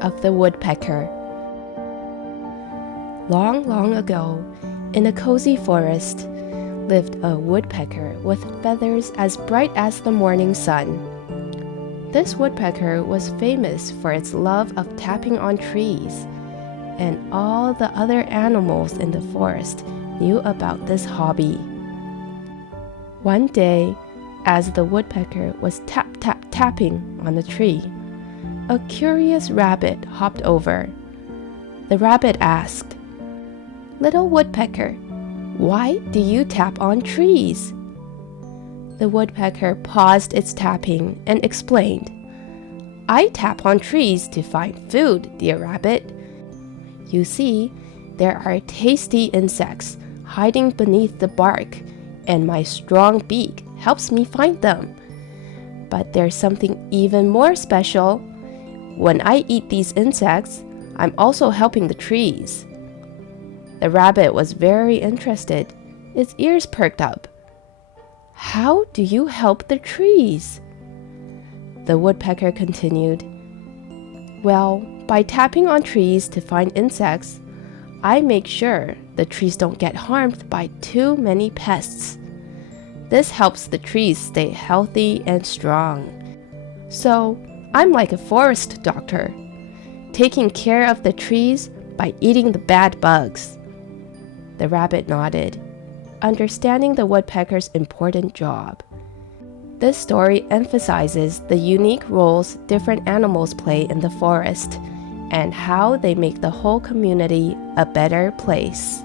of the Woodpecker. Long, long ago, in a cozy forest, lived a woodpecker with feathers as bright as the morning sun. This woodpecker was famous for its love of tapping on trees, and all the other animals in the forest knew about this hobby. One day, as the woodpecker was tapping on a tree, a curious rabbit hopped over. The rabbit asked, "Little woodpecker, why do you tap on trees?" The woodpecker paused its tapping and explained, "I tap on trees to find food, dear rabbit. You see, there are tasty insects hiding beneath the bark, and my strong beak helps me find them. But there's something even more special. When I eat these insects, I'm also helping the trees." The rabbit was very interested. Its ears perked up. "How do you help the trees?" The woodpecker continued, "Well, by tapping on trees to find insects, I make sure the trees don't get harmed by too many pests. This helps the trees stay healthy and strong. So, I'm like a forest doctor, taking care of the trees by eating the bad bugs." The rabbit nodded, understanding the woodpecker's important job. This story emphasizes the unique roles different animals play in the forest and how they make the whole community a better place.